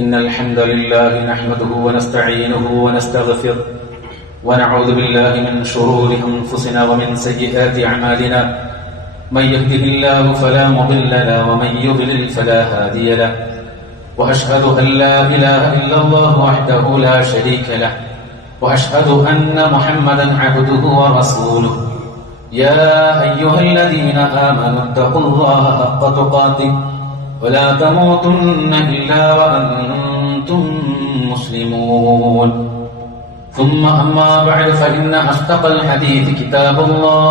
إن الحمد لله نحمده ونستعينه ونستغفره ونعوذ بالله من شرور أنفسنا ومن سيئات أعمالنا من يهده الله فلا مضل له ومن يضلل فلا هادي له وأشهد أن لا إله إلا الله وحده لا شريك له وأشهد أن محمدا عبده ورسوله يا أيها الذين آمنوا اتقوا الله حق تقاته ولا تموتن إلا وأنتم مسلمون ثم أما بعد فإن أصدق الحديث كتاب الله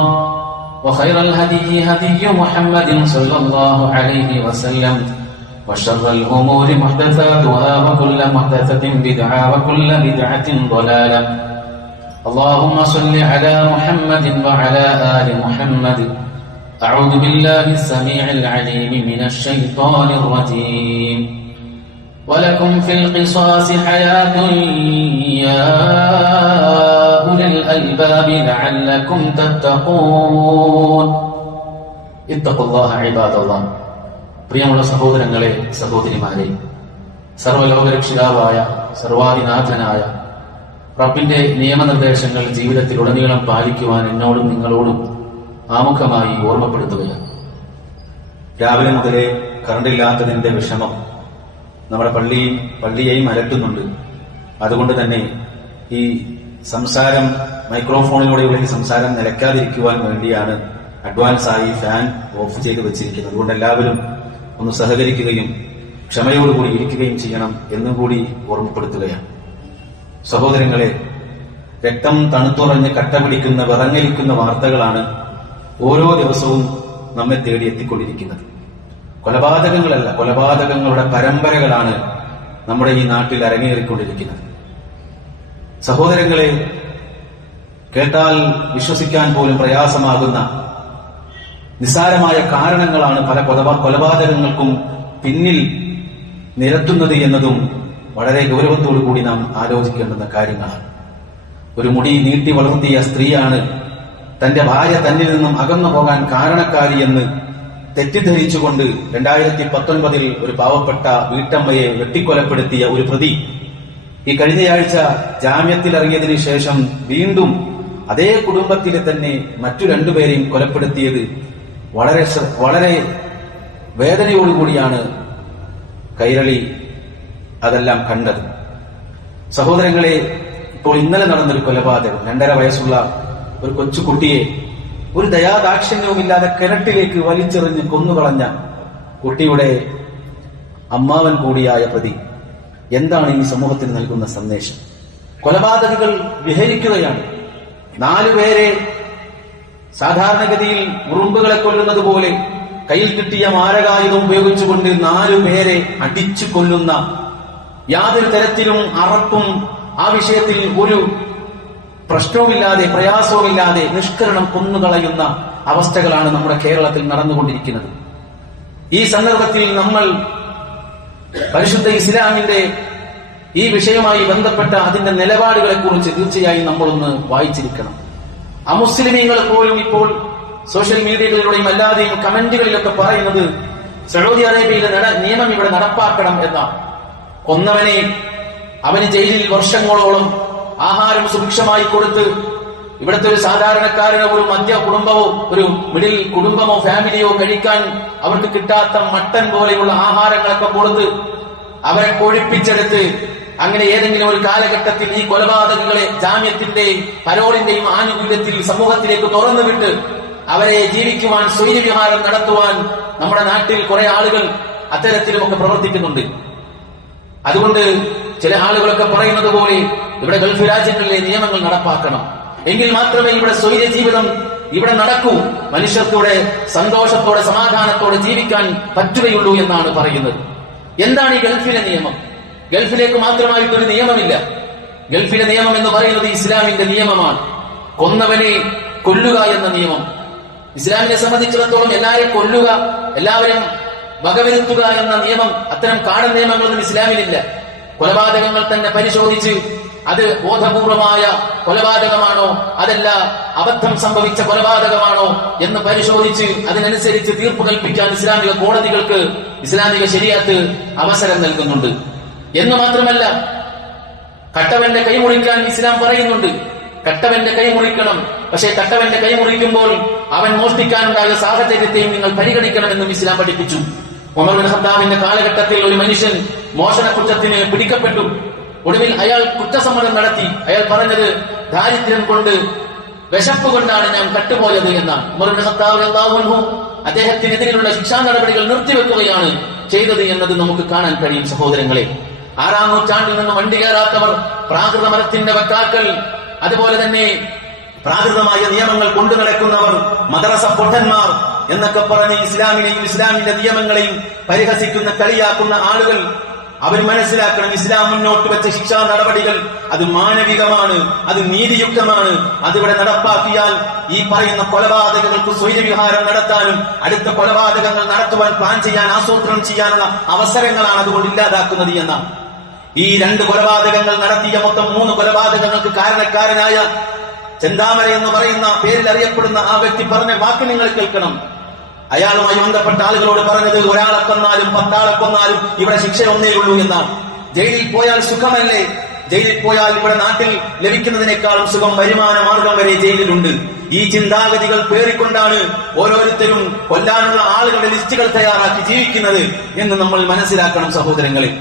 وخير الهدي هدي محمد صلى الله عليه وسلم وشر الأمور محدثاتها وكل محدثة بدعة وكل بدعة ضلالة اللهم صل على محمد وعلى آل محمد أعوذ بالله السميع العليم من الشيطان الرجيم ولكم في القصاص حياة يا أولي الألباب لعلكم تتقون اتقوا الله عباد الله പ്രിയമുള്ള സഹോദരങ്ങളെ സഹോദരിമാരെ, സർവ്വലോകരക്ഷിതാവായ സർവാധിനാഥനായ റബ്ബിന്റെ നിയമനിർദ്ദേശങ്ങൾ ജീവിതത്തിൽ ഉടനീളം പാലിക്കുവാൻ എന്നോടും നിങ്ങളോടും ആമുഖമായി ഓർമ്മപ്പെടുത്തുകയാണ്. രാവിലെ മുതലേ കറണ്ടില്ലാത്തതിന്റെ വിഷമം നമ്മുടെ പള്ളിയെയും അലട്ടുന്നുണ്ട്. അതുകൊണ്ട് തന്നെ ഈ സംസാരം മൈക്രോഫോണിലൂടെയുള്ള ഈ സംസാരം നിലയ്ക്കാതിരിക്കുവാൻ വേണ്ടിയാണ് അഡ്വാൻസായി ഫാൻ ഓഫ് ചെയ്ത് വെച്ചിരിക്കുന്നത്. അതുകൊണ്ട് എല്ലാവരും ഒന്ന് സഹകരിക്കുകയും ക്ഷമയോടുകൂടി ഇരിക്കുകയും ചെയ്യണം എന്നും കൂടി ഓർമ്മപ്പെടുത്തുകയാണ്. സഹോദരങ്ങളെ, രക്തം തണുത്തുറഞ്ഞ് കട്ട പിടിക്കുന്ന വിറങ്ങലിക്കുന്ന വാർത്തകളാണ് ഓരോ ദിവസവും നമ്മെ തേടി എത്തിക്കൊണ്ടിരിക്കുന്നത്. കൊലപാതകങ്ങളല്ല, കൊലപാതകങ്ങളുടെ പരമ്പരകളാണ് നമ്മുടെ ഈ നാട്ടിൽ അരങ്ങേറിക്കൊണ്ടിരിക്കുന്നത്. സഹോദരങ്ങളെ, കേട്ടാൽ വിശ്വസിക്കാൻ പോലും പ്രയാസമാകുന്ന നിസ്സാരമായ കാരണങ്ങളാണ് പല കൊലപാതകങ്ങൾക്കും പിന്നിൽ നിരത്തുന്നത് എന്നതും വളരെ ഗൗരവത്തോടു കൂടി നാം ആലോചിക്കേണ്ടുന്ന കാര്യങ്ങളാണ്. ഒരു മുടി നീട്ടി വളർത്തിയ സ്ത്രീയാണ് തന്റെ ഭാര്യ തന്നിൽ നിന്നും അകന്നു പോകാൻ കാരണക്കാരി എന്ന് തെറ്റിദ്ധരിച്ചുകൊണ്ട് 2019 ഒരു പാവപ്പെട്ട വീട്ടമ്മയെ വെട്ടിക്കൊലപ്പെടുത്തിയ ഒരു പ്രതി ഈ കഴിഞ്ഞയാഴ്ച ജാമ്യത്തിലിറങ്ങിയതിനു ശേഷം വീണ്ടും അതേ കുടുംബത്തിലെ തന്നെ മറ്റു രണ്ടുപേരെയും കൊലപ്പെടുത്തിയത് വളരെ വേദനയോടുകൂടിയാണ് കൈരളി അതെല്ലാം കണ്ടത്. സഹോദരങ്ങളെ, ഇപ്പോൾ ഇന്നലെ നടന്നൊരു കൊലപാതകം, 2.5 വയസ്സുള്ള ഒരു കൊച്ചുകുട്ടിയെ ഒരു ദയാദാക്ഷിണ്യവുമില്ലാതെ കിണറ്റിലേക്ക് വലിച്ചെറിഞ്ഞ് കൊന്നുകളഞ്ഞ കുട്ടിയുടെ അമ്മാവൻ കൂടിയായ പ്രതി. എന്താണ് ഈ സമൂഹത്തിന് നൽകുന്ന സന്ദേശം? കൊലപാതകികൾ വിഹരിക്കുകയാണ്. 4 പേരെ സാധാരണഗതിയിൽ ഉറുമ്പുകളെ കൊല്ലുന്നത് പോലെ കയ്യിൽ കിട്ടിയ മാരകായുധം ഉപയോഗിച്ചുകൊണ്ട് 4 പേരെ അടിച്ചു കൊല്ലുന്ന, യാതൊരു തരത്തിലും അറപ്പും ആ വിഷയത്തിൽ ഒരു പ്രശ്നവുമില്ലാതെ പ്രയാസവുമില്ലാതെ നിഷ്കരണം കൊന്നുകളയുന്ന അവസ്ഥകളാണ് നമ്മുടെ കേരളത്തിൽ നടന്നുകൊണ്ടിരിക്കുന്നത്. ഈ സന്ദർഭത്തിൽ നമ്മൾ പരിശുദ്ധ ഇസ്ലാമിന്റെ ഈ വിഷയവുമായി ബന്ധപ്പെട്ട അതിന്റെ നിലപാടുകളെ കുറിച്ച് തീർച്ചയായും നമ്മളൊന്ന് വായിച്ചിരിക്കണം. അമുസ്ലിമീങ്ങൾ പോലും ഇപ്പോൾ സോഷ്യൽ മീഡിയകളിലൂടെയും അല്ലാതെയും കമന്റുകളിലൊക്കെ പറയുന്നത് സൗദി അറേബ്യയിലെ നിയമം ഇവിടെ നടപ്പാക്കണം എന്നാണ്. കൊന്നവനെ അവന് ജയിലിൽ വർഷങ്ങളോളം ആഹാരം സുഭിക്ഷമായി കൊടുത്ത് ഇവിടുത്തെ ഒരു സാധാരണക്കാരനോ ഒരു മധ്യ കുടുംബമോ ഒരു മിഡിൽ കുടുംബമോ ഫാമിലിയോ കഴിക്കാൻ അവർക്ക് കിട്ടാത്ത മട്ടൻ പോലെയുള്ള ആഹാരങ്ങളൊക്കെ കൊടുത്ത് അവരെ കൊഴിപ്പിച്ചെടുത്ത് അങ്ങനെ ഏതെങ്കിലും ഒരു കാലഘട്ടത്തിൽ ഈ കൊലപാതകങ്ങളെ ജാമ്യത്തിന്റെയും പരോളിന്റെയും ആനുകൂല്യത്തിൽ സമൂഹത്തിലേക്ക് തുറന്നുവിട്ട് അവരെ ജീവിക്കുവാൻ സ്വൈര്യവിഹാരം നടത്തുവാൻ നമ്മുടെ നാട്ടിൽ കുറെ ആളുകൾ അത്തരത്തിലുമൊക്കെ പ്രവർത്തിക്കുന്നുണ്ട്. അതുകൊണ്ട് ചില ആളുകളൊക്കെ പറയുന്നത് പോലെ ഇവിടെ ഗൾഫ് രാജ്യങ്ങളിലെ നിയമങ്ങൾ നടപ്പാക്കണം, എങ്കിൽ മാത്രമേ ഇവിടെ സ്വൈര്യ ജീവിതം ഇവിടെ നടക്കൂ, മനുഷ്യർക്കൂടെ സന്തോഷത്തോടെ സമാധാനത്തോടെ ജീവിക്കാൻ പറ്റുകയുള്ളൂ എന്നാണ് പറയുന്നത്. എന്താണ് ഈ ഗൾഫിലെ നിയമം? ഗൾഫിലേക്ക് മാത്രമായിട്ടൊരു നിയമമില്ല. ഗൾഫിലെ നിയമം എന്ന് പറയുന്നത് ഇസ്ലാമിന്റെ നിയമമാണ്. കൊന്നവനെ കൊല്ലുക എന്ന നിയമം ഇസ്ലാമിനെ സംബന്ധിച്ചിടത്തോളം എല്ലാവരെയും കൊല്ലുക, എല്ലാവരും വകവരുത്തുക എന്ന നിയമം, അത്തരം കാടൻ നിയമങ്ങളൊന്നും ഇസ്ലാമിലില്ല. കൊലപാതകങ്ങൾ തന്നെ പരിശോധിച്ച് അത് ബോധപൂർവമായ കൊലപാതകമാണോ അതല്ല അബദ്ധം സംഭവിച്ച കൊലപാതകമാണോ എന്ന് പരിശോധിച്ച് അതിനനുസരിച്ച് തീർപ്പ് കൽപ്പിക്കാൻ ഇസ്ലാമിക കോടതികൾക്ക് ഇസ്ലാമിക ശരീഅത്ത് അവസരം നൽകുന്നുണ്ട്. എന്ന് മാത്രമല്ല, കട്ടവന്റെ കൈ മുറിക്കാൻ ഇസ്ലാം പറയുന്നുണ്ട്. കട്ടവന്റെ കൈ മുറിക്കണം. പക്ഷേ കട്ടവന്റെ കൈ മുറിക്കുമ്പോൾ അവൻ മോഷ്ടിക്കാനുണ്ടായ സാഹചര്യത്തെയും നിങ്ങൾ പരിഗണിക്കണമെന്നും ഇസ്ലാം പഠിപ്പിച്ചു. ഉമർ ബിൻ ഖത്താബിന്റെ കാലഘട്ടത്തിൽ ഒരു മനുഷ്യൻ മോഷണ കുറ്റത്തിന് പിടിക്കപ്പെട്ടു. ഒടുവിൽ അയാൾ കുറ്റസമ്മതം നടത്തി. അയാൾ പറഞ്ഞത് ദാരിദ്ര്യം കൊണ്ട്, വിശപ്പ് കൊണ്ടാണ് ഞാൻ കട്ടുപോയത് എന്നാണ്. ഉമർ ബിൻ ഖത്താബ് റളിയല്ലാഹു അൻഹു അദ്ദേഹത്തിനെതിരെയുള്ള ശിക്ഷാ നടപടികൾ നിർത്തിവെക്കുകയാണ് ചെയ്തത് എന്നത് നമുക്ക് കാണാൻ കഴിയും. സഹോദരങ്ങളെ, 6-ാം നൂറ്റാണ്ടിൽ നിന്ന് വണ്ടി കയറാത്തവർ, പ്രാകൃത മതത്തിന്റെ വക്താക്കൾ, അതുപോലെ തന്നെ പ്രാകൃതമായ നിയമങ്ങൾ കൊണ്ടു നടക്കുന്നവർ, മദ്രസ പൊട്ടന്മാർ എന്നൊക്കെ പറഞ്ഞ് ഇസ്ലാമിനെയും ഇസ്ലാമിന്റെ നിയമങ്ങളെയും പരിഹസിക്കുന്ന, കളിയാക്കുന്ന ആളുകൾ അവർ മനസ്സിലാക്കണം, ഇസ്ലാം മുന്നോട്ട് വെച്ച ശിക്ഷാ നടപടികൾ അത് മാനവികമാണ്, അത് നീതിയുക്തമാണ്. അതിവിടെ നടപ്പാക്കിയാൽ ഈ പറയുന്ന കൊലപാതകങ്ങൾക്ക് സ്വൈരവിഹാരം നടത്താനും അടുത്ത കൊലപാതകങ്ങൾ നടത്തുവാൻ പ്ലാൻ ചെയ്യാൻ, ആസൂത്രണം ചെയ്യാനുള്ള അവസരങ്ങളാണ് അതുകൊണ്ട് ഇല്ലാതാക്കുന്നത് എന്നാണ്. ഈ 2 കൊലപാതകങ്ങൾ നടത്തിയ മൊത്തം 3 കൊലപാതകങ്ങൾക്ക് കാരണക്കാരനായ ചെന്താമര എന്ന് പറയുന്ന പേരിൽ അറിയപ്പെടുന്ന ആ വ്യക്തി പറഞ്ഞ വാക്ക് നിങ്ങൾ കേൾക്കണം. അയാളുമായി ബന്ധപ്പെട്ട ആളുകളോട് പറഞ്ഞത്, ഒരാളെ കൊന്നാലും 10 ആളെ കൊന്നാലും ഇവിടെ ശിക്ഷ ഒന്നേ ഉള്ളൂ എന്നാണ്. ജയിലിൽ പോയാൽ സുഖമല്ലേ? ജയിലിൽ പോയാൽ ഇവിടെ നാട്ടിൽ ലഭിക്കുന്നതിനേക്കാളും സുഖം വരുമാന മാർഗം വരെ ജയിലിലുണ്ട്. ഈ ചിന്താഗതികൾ പേറിക്കൊണ്ടാണ് ഓരോരുത്തരും കൊല്ലാനുള്ള ആളുകളുടെ ലിസ്റ്റുകൾ തയ്യാറാക്കി ജീവിക്കുന്നത് എന്ന് നമ്മൾ മനസ്സിലാക്കണം സഹോദരങ്ങളെ.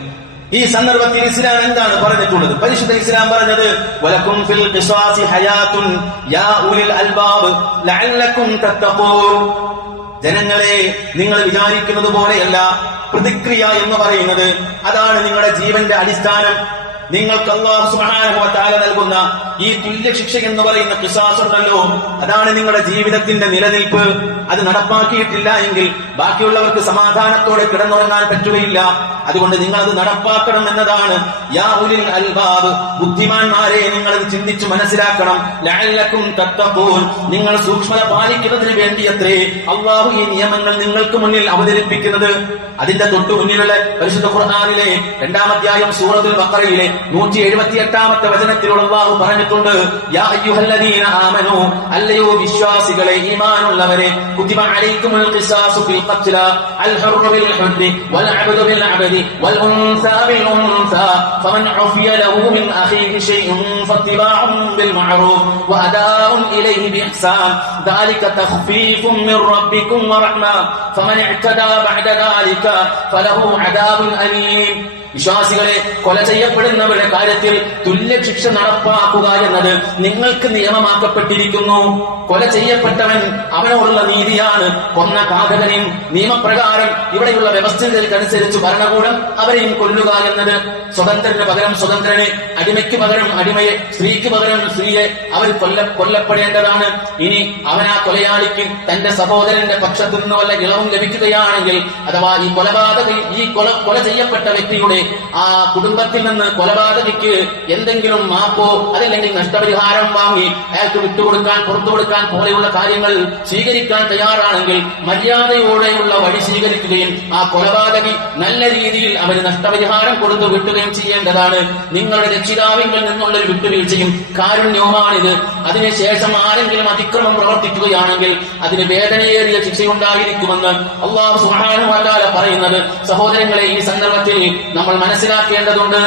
ഈ സന്ദർഭത്തിൽ ഇസ്ലാം എന്താണ് പറഞ്ഞിട്ടുള്ളത്? പരിശുദ്ധ ഇസ്ലാം പറഞ്ഞത്, വലക്കും ഫിൽ ഖിസാസി ഹയാത്തുൻ യാ ഉലിൽ അൽബാബ് ലഅല്ലക്കും തത്തഖൂൻ. ജനങ്ങളെ, നിങ്ങൾ വിചാരിക്കുന്നത് പോലെയല്ല. പ്രതിക്രിയ എന്ന് പറയുന്നത് അതാണ് നിങ്ങളുടെ ജീവന്റെ അടിസ്ഥാനം. നിങ്ങൾക്ക് അല്ലാഹു സുബ്ഹാനഹു വ തആല നൽകുന്ന ഈ തുല്യ ശിക്ഷ എന്ന് പറയുന്ന ഖിസാസ് ഉണ്ടല്ലോ, അതാണ് നിങ്ങളുടെ ജീവിതത്തിന്റെ നിലനിൽപ്പ്. അത് നടപ്പാക്കിയിട്ടില്ല എങ്കിൽ ബാക്കിയുള്ളവർക്ക് സമാധാനത്തോടെ കിടന്നുറങ്ങാൻ പറ്റുകയില്ല. അതുകൊണ്ട് നിങ്ങൾ അത് നടപ്പാക്കണം എന്നതാണ്. യാ ഉലിൽ അൽബാബ്, ബുദ്ധിമാന്മാരെ, നിങ്ങൾ അത് ചിന്തിച്ചു മനസ്സിലാക്കണം. ലഅല്ലക്കും തത്തഖൂൻ, നിങ്ങൾ സൂക്ഷ്മത പാലിക്കുന്നതിന് വേണ്ടിയത്രേ അല്ലാഹു ഈ നിയമങ്ങൾ നിങ്ങൾക്ക് മുന്നിൽ അവതരിപ്പിക്കുന്നത്. അതിന്റെ തൊട്ടു മുന്നിലുള്ള പരിശുദ്ധ ഖുർആനിലെ 2-ാം അധ്യായം സൂറത്തുൽ ബഖറയിലെ 178-ാമത്തെ വചനത്തിലൂടെ അല്ലാഹു പറഞ്ഞിട്ടുണ്ട്, യാ അയ്യുഹല്ലദീന ആമനൂ, അല്ലയോ വിശ്വാസികളെ, ഈമാനുള്ളവരെ, കുതിബ അലൈക്കുമുൽ ഖിസാസു ഫിൽ ഖത്ല അൽ ഹർറു ബിൽ ഹർരി വൽ അബ്ദു ബിൽ അബ്ദി വൽ ഉൻസാ ബിൽ ഉൻസാ ഫമൻ ഉഫിയ ലഹു മിൻ അഖീഹി ശൈഉൻ ഫത്തിബാഉൻ ബിൽ മഅറൂഫ് വഅദാഉൻ ഇലൈഹി ബിഇഹ്സാൻ ദാലിക തഖ്ഫീഫുൻ മിർ റബ്ബിക്കും വറഹ്മ ഫമൻ ഇഅ്തദാ ബഅദ ദാലിക ഫലഹു അദാബുൻ അലീം. വിശ്വാസികളെ, കൊല ചെയ്യപ്പെടുന്നവരുടെ കാര്യത്തിൽ തുല്യ ശിക്ഷ നടപ്പാക്കുക എന്നത് നിങ്ങൾക്ക് നിയമമാക്കപ്പെട്ടിരിക്കുന്നു. കൊല ചെയ്യപ്പെട്ടവൻ അവനോടുള്ള നീതിയാണ്. കൊന്ന ഘാതകനെയും നിയമപ്രകാരം ഇവിടെയുള്ള വ്യവസ്ഥകൾക്കനുസരിച്ച് ഭരണകൂടം അവരെയും കൊല്ലുക എന്നത്. സ്വതന്ത്രന് പകരം സ്വതന്ത്രനെ, അടിമയ്ക്ക് പകരം അടിമയെ, സ്ത്രീക്ക് പകരം സ്ത്രീയെ അവർ കൊല്ലപ്പെടേണ്ടതാണ്. ഇനി അവൻ ആ കൊലയാളിക്ക് തന്റെ സഹോദരന്റെ പക്ഷത്തു നിന്ന് വല്ല ഇളവും ലഭിക്കുകയാണെങ്കിൽ, അഥവാ ഈ കൊല ചെയ്യപ്പെട്ട വ്യക്തിയുടെ ആ കുടുംബത്തിൽ നിന്ന് കൊലപാതകയ്ക്ക് എന്തെങ്കിലും മാപ്പോ അതല്ലെങ്കിൽ നഷ്ടപരിഹാരം വാങ്ങി അയാൾക്ക് വിട്ടുകൊടുക്കാൻ, പുറത്തു കൊടുക്കാൻ പോലെയുള്ള കാര്യങ്ങൾ സ്വീകരിക്കാൻ തയ്യാറാണെങ്കിൽ മര്യാദയോടെയുള്ള വഴി സ്വീകരിക്കുകയും ആ കൊലപാതകി നല്ല രീതിയിൽ അവന് നഷ്ടപരിഹാരം കൊടുത്തു വിട്ടുകയും ചെയ്യേണ്ടതാണ്. നിങ്ങളുടെ രക്ഷിതാവിങ്കിൽ നിന്നുള്ളൊരു വിട്ടുവീഴ്ചയും കാരുണ്യവുമാണിത്. അതിനുശേഷം ആരെങ്കിലും അതിക്രമം പ്രവർത്തിക്കുകയാണെങ്കിൽ അതിന് വേദനയേറിയ ശിക്ഷയുണ്ടായിരിക്കുമെന്ന് അല്ലാഹു സുബ്ഹാനഹു വ തആല പറയുന്നത്. സഹോദരങ്ങളെ, ഈ സന്ദർഭത്തിൽ നമ്മൾ മനസ്സിലാക്കേണ്ടതുണ്ട്.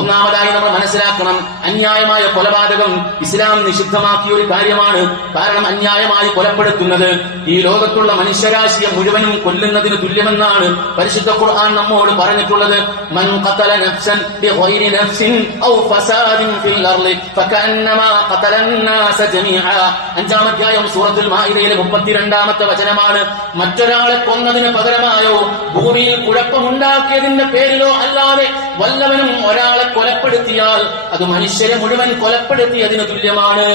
ഒന്നാമതായി നമ്മൾ മനസ്സിലാക്കണം, അന്യായമായ കൊലപാതകം ഇസ്ലാം നിഷിദ്ധമാക്കിയ ഒരു കാര്യമാണ്. കാരണം അന്യായമായി കൊലപ്പെടുത്തുന്നത് ഈ ലോകത്തുള്ള മനുഷ്യരാശിയെ മുഴുവനും കൊല്ലുന്നതിന് തുല്യമെന്നാണ് പരിശുദ്ധ ഖുർആൻ നമ്മോട് പറഞ്ഞിട്ടുള്ളത്. മൻ ഖതല നഫ്സൻ ബിഗൈരി നഫ്സിൻ ഔ ഫസാദിൻ ഫിൽ അർളി ഫകഅന്നമാ ഖതലന്നാസ ജമീഅ. 5-ാം അധ്യായം സൂറത്തുൽ മാഇദയിലെ 32-ാമത്തെ വചനമാണ്. മറ്റൊരാളെ കൊന്നതിന് പകരമായോ ഭൂമിയിൽ കുഴപ്പമുണ്ടാക്കിയതിന്റെ പേരിലോ അല്ലാതെ വല്ലവനും ഒരാളെ കൊലപ്പെടുത്തിയാൽ അത് മനുഷ്യരെ മുഴുവൻ കൊലപ്പെടുത്തിയതിന് തുല്യമാണ്.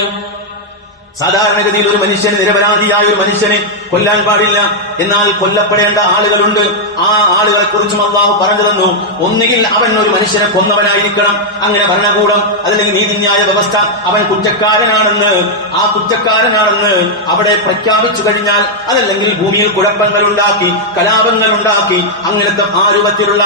സാധാരണഗതിയിൽ ഒരു മനുഷ്യന്, നിരപരാധിയായ ഒരു മനുഷ്യനെ കൊല്ലാൻ പാടില്ല. എന്നാൽ കൊല്ലപ്പെടേണ്ട ആളുകളുണ്ട്. ആ ആളുകളെ കുറിച്ചും അല്ലാഹു പറഞ്ഞു തന്നു. ഒന്നുകിൽ അവൻ ഒരു മനുഷ്യനെ കൊന്നവനായിരിക്കണം. അങ്ങനെ ഭരണകൂടം അതല്ലെങ്കിൽ നീതിന്യായ വ്യവസ്ഥ അവൻ കുറ്റക്കാരനാണെന്ന് അവിടെ പ്രഖ്യാപിച്ചു കഴിഞ്ഞാൽ, അതല്ലെങ്കിൽ ഭൂമിയിൽ കുഴപ്പങ്ങൾ ഉണ്ടാക്കി, കലാപങ്ങൾ ഉണ്ടാക്കി, അങ്ങനത്തെ ആ രൂപത്തിലുള്ള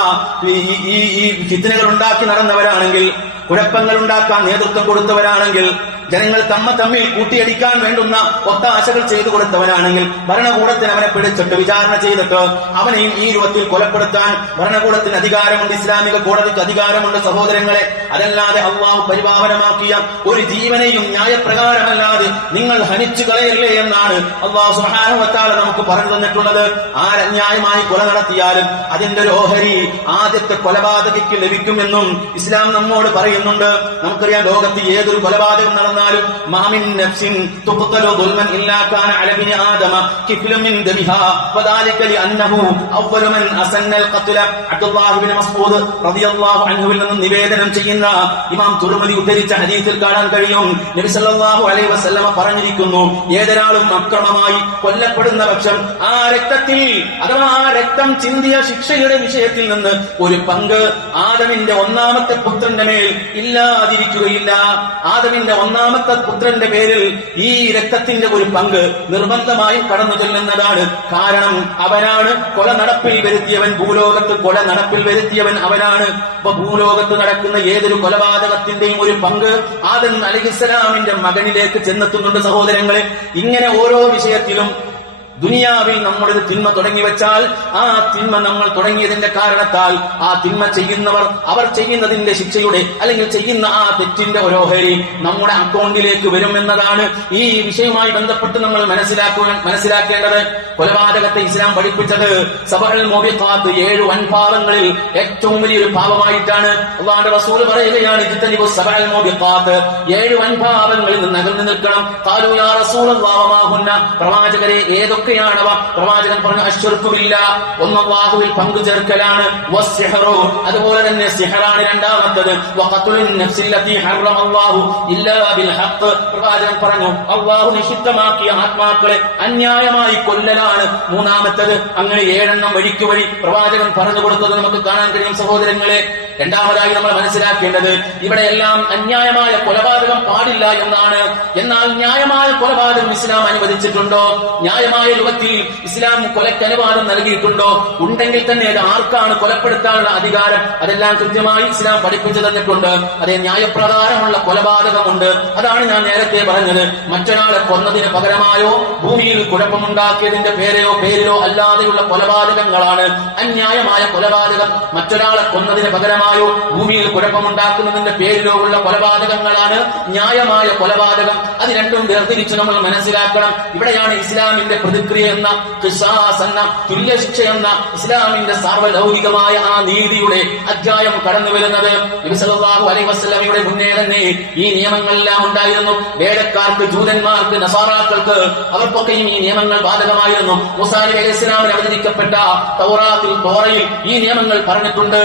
ഈ ഫിത്നകൾ ഉണ്ടാക്കി നടന്നവരാണെങ്കിൽ, കുഴപ്പങ്ങൾ ഉണ്ടാക്കാൻ നേതൃത്വം കൊടുത്തവരാണെങ്കിൽ ജനങ്ങൾ തമ്മിൽ കൂട്ടിയടിക്കാൻ വേണ്ടുന്ന ഒത്താശകൾ ചെയ്തു കൊടുത്തവനാണെങ്കിൽ ഭരണകൂടത്തിന് അവനെ പിടിച്ചിട്ട് വിചാരണ ചെയ്തിട്ട് അവനെയും ഈ രൂപത്തിൽ കൊലപ്പെടുത്താൻ ഭരണകൂടത്തിന് അധികാരമുണ്ട്, ഇസ്ലാമിക കോടതിക്ക് അധികാരമുണ്ട് സഹോദരങ്ങളെ. അതല്ലാതെ അള്ളാഹു പരിപാവനമാക്കിയ ഒരു ജീവനെയും ന്യായപ്രകാരമല്ലാതെ നിങ്ങൾ ഹനിച്ചു കളയല്ലേ എന്നാണ് അള്ളാഹു സുബ്ഹാനഹു വ തആല നമുക്ക് പറഞ്ഞു തന്നിട്ടുള്ളത്. ആരന്യായമായി കൊല നടത്തിയാലും അതിന്റെ ഒരു ഓഹരി ആദ്യത്തെ കൊലപാതകയ്ക്ക് ലഭിക്കുമെന്നും ഇസ്ലാം നമ്മോട് പറയുന്നുണ്ട്. നമുക്കറിയാം, ലോകത്ത് ഏതൊരു കൊലപാതകം നടന്നാലും മാമിൻ നഫ്സിൻ തുഖ്തലു ദുൽമൻ ഇല്ലാ കാന അല ബിനി ആദമ കിഫ്ലുൻ മിൻ ദമിഹാ വദാലിക ലിഅന്നഹു അവ്വലു മൻ അസന്നൽ ഖത്ല. അബ്ദുല്ലാഹ് ഇബ്നു മസ്ഊദ് റളിയല്ലാഹു അൻഹുവിൽ നിന്ന് നിവേദനം ചെയ്യുന്ന ഇമാം തുർമുദി ഉദ്ധരിച്ച ഹദീസിൽ കാണാൻ കഴിയും, നബി സല്ലല്ലാഹു അലൈഹി വസല്ലമ പറഞ്ഞിരിക്കുന്നു, ഏതൊരാളും അക്രമമായി കൊല്ലപ്പെടുന്ന പക്ഷം ആ രക്തത്തിൽ അഥവാ ആ രക്തം ചിന്തിയ ശിക്ഷയുടെ വിഷയത്തിൽ നിന്ന് ഒരു പങ്ക് ആദമിന്റെ ഒന്നാമത്തെ പുത്രന്റെ മേൽ ഇല്ലാതിരിക്കുകയില്ല. ആദമിന്റെ ഒന്നാമത്തെ പുത്രന്റെ പേരിൽ ഈ രക്തത്തിന്റെ ഒരു പങ്ക് നിർബന്ധമായും കടന്നു ചെല്ലുന്നതാണ്. കാരണം അവനാണ് കൊല നടപ്പിൽ വരുത്തിയവൻ, ഭൂലോകത്ത് കൊല നടപ്പിൽ വരുത്തിയവൻ അവനാണ്. അപ്പൊ ഭൂലോകത്ത് നടക്കുന്ന ഏതൊരു കൊലപാതകത്തിന്റെയും ഒരു പങ്ക് ആദം അലൈഹിസ്സലാമിന്റെ മകനിലേക്ക് ചെന്നെത്തുന്നുണ്ട് സഹോദരങ്ങളെ. ഇങ്ങനെ ഓരോ വിഷയത്തിലും ദുനിയാവിൽ നമ്മളൊരു തിന്മ തുടങ്ങി വെച്ചാൽ ആ തിന്മ നമ്മൾ തുടങ്ങിയതിന്റെ കാരണത്താൽ ആ തിന്മ ചെയ്യുന്നവർ അവർ ചെയ്യുന്നതിന്റെ ശിക്ഷയുടെ അല്ലെങ്കിൽ ചെയ്യുന്ന ആ തെറ്റിന്റെ ഓഹരി നമ്മുടെ അക്കൗണ്ടിലേക്ക് വരും എന്നതാണ് ഈ വിഷയവുമായി ബന്ധപ്പെട്ട് നമ്മൾ മനസ്സിലാക്കേണ്ടത്. കൊലപാതകത്തെ ഇസ്ലാം പഠിപ്പിച്ചത് സബഅൽ മുബിഖാത്ത് 7 വൻപാപങ്ങളിൽ ഏറ്റവും വലിയൊരു പാപമായിട്ടാണ്. അല്ലാഹുവിന്റെ റസൂൽ പറയുകയാണ്, ഇജ്തനിബു സബഅൽ മുബിഖാത്ത്, 7 വൻപാപങ്ങളിൽ നിന്ന് അകന്നു നിൽക്കണം. ഖാലൂ യാ റസൂലല്ലാഹ് വമാ ഹുന്ന, പ്രവാചകരെ ഏതൊക്കെയാണവ? പ്രവാചകൻ പറഞ്ഞു, അശ്ശിർക്കു ബില്ലാഹ്, ഒന്ന് അല്ലാഹുവിൽ പങ്കു ചേർക്കലാണ്, വസ്സിഹ്റു, അതുപോലെ തന്നെ സിഹറാണ് രണ്ടാമത്തത്, വഖത്ലുൻ നഫ്സില്ലതി ഹറമല്ലാഹു ഇല്ലാ ബിൽ ഹഖ്, പ്രവാചകൻ പറഞ്ഞു അല്ലാഹു നിഷിദ്ധമാക്കിയ ആത്മാക്കളെ അന്യായമായി കൊല്ലലാണ് മൂന്നാമത്തത്. അങ്ങനെ 7 വഴിക്ക് വഴി പ്രവാചകൻ പറഞ്ഞു കൊടുത്തത് നമുക്ക് കാണാൻ കഴിയും സഹോദരങ്ങളെ. രണ്ടാമതായി നമ്മൾ മനസ്സിലാക്കേണ്ടത്, ഇവിടെയെല്ലാം അന്യായമായ കൊലപാതകം പാടില്ല എന്നാണ്. എന്നാൽ ന്യായമായ കൊലപാതകം ഇസ്ലാം അനുവദിച്ചിട്ടുണ്ടോ? ന്യായമായ രൂപത്തിൽ ഇസ്ലാം കൊലയ്ക്ക് അനുവാദം നൽകിയിട്ടുണ്ടോ? ഉണ്ടെങ്കിൽ തന്നെ അത് ആർക്കാണ് കൊലപ്പെടുത്താനുള്ള അധികാരം? അതെല്ലാം കൃത്യമായി ഇസ്ലാം പഠിപ്പിച്ചു തന്നിട്ടുണ്ട്. അതേ ന്യായപ്രകാരമുള്ള കൊലപാതകമുണ്ട്. അതാണ് ഞാൻ നേരത്തെ പറഞ്ഞത്. മറ്റൊരാളെ കൊന്നതിന് പകരമായോ ഭൂമിയിൽ കുഴപ്പമുണ്ടാക്കിയതിന്റെ പേരിലോ അല്ലാതെയുള്ള കൊലപാതകങ്ങളാണ് അന്യായമായ കൊലപാതകം. മറ്റൊരാളെ കൊന്നതിന് പകരമായോ ഭൂമിയിൽ കുഴപ്പമുണ്ടാക്കുന്നതിന്റെ പേരിലോ ഉള്ള കൊലപാതകങ്ങളാണ് ന്യായമായ കൊലപാതകം. അത് രണ്ടും വേർതിരിച്ച് നമ്മൾ മനസ്സിലാക്കണം. ഇവിടെയാണ് ഇസ്ലാമിന്റെ പ്രതിക്രിയ എന്ന, ഖിസാസ് എന്ന, തുല്യശിക്ഷ എന്ന ഇസ്ലാമിന്റെ സാർവലൗകികമായ ആ നീതിയുടെ അധ്യായം കടന്നു വരുന്നത്. നബി സല്ലല്ലാഹു അലൈഹി വസല്ലമയുടെ മുന്നേ തന്നെ ഈ നിയമങ്ങളെല്ലാം ഉണ്ടായിരുന്നു. വേദക്കാർക്ക്, ജൂതന്മാർക്ക്, നസാറാക്കൾക്ക് അവർക്കൊക്കെയും ഈ നിയമങ്ങൾ ബാധകമായിരുന്നു. മൂസാ നബി അലൈഹി ഇസ്ലാമിന് അവതരിക്കപ്പെട്ട തൗറാത്തിൽ, തോറയിൽ ഈ നിയമങ്ങൾ പറഞ്ഞിട്ടുണ്ട്.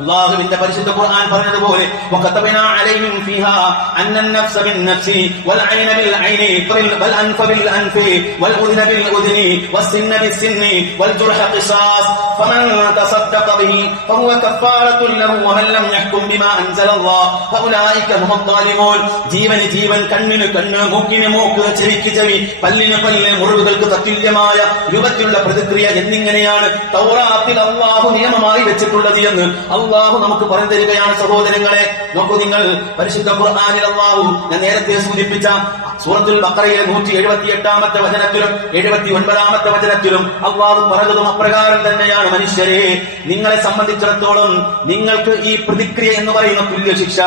അല്ലാഹുവിന്റെ പരിശുദ്ധ ഖുർആൻ പറഞ്ഞതുപോലെ, വഖതബനാ അലൈഹിം ഫീഹാ അന്നൻ നഫ്സ ബിൻ നഫ്സി വൽ ഐന ബിൽ ഐനി വൽ അൻഫ ബിൽ അൻഫി വൽ ഉദ്ന ബിൽ ഉദ്നി വസ്സിന്ന ബിസ് സിന്നി വൽ ജുർഹ ഖിസാസ് ഫമൻ തസദ്ദഖ ബിഹി ഫഹുവ കഫാറത്തുൻ ലഹു വമൻ ലം യഹ്കും ബിമാ അൻസലല്ലാഹ് ഫഉലൈക ഹുമുൽ ളാലിമൂൻ. ജീവന് ജീവൻ, കണ്ണിന് കണ്ണ്, മൂക്കിന് മൂക്ക്, ചെവിക്ക് ചെവി, പല്ലിന് പല്ല്, മുറിവുകൾക്ക് തത്തുല്യമായ രൂപത്തിലുള്ള പ്രതിക്രിയ എന്നിങ്ങനെയാണ് തൗറാത്തിൽ അല്ലാഹു നിയമമായി വെച്ചിട്ടുള്ളത് എന്ന് അള്ളാഹു നമുക്ക് പറഞ്ഞു തരികയാണ് സഹോദരങ്ങളെ. നോക്കൂ നിങ്ങൾ, പരിശുദ്ധ ഖുർആനിൽ അള്ളാഹു ഞാൻ നേരത്തെ സൂചിപ്പിച്ച സൂറത്തുൽ ബഖറയിലെ 178 വചനത്തിലും 79 വചനത്തിലും അള്ളാഹു പറഞ്ഞതും അപ്രകാരം തന്നെയാണ്. മനുഷ്യരെ, നിങ്ങളെ സംബന്ധിച്ചിടത്തോളം നിങ്ങൾക്ക് ഈ പ്രതിക്രിയ എന്ന് പറയുന്ന തുല്യശിക്ഷ,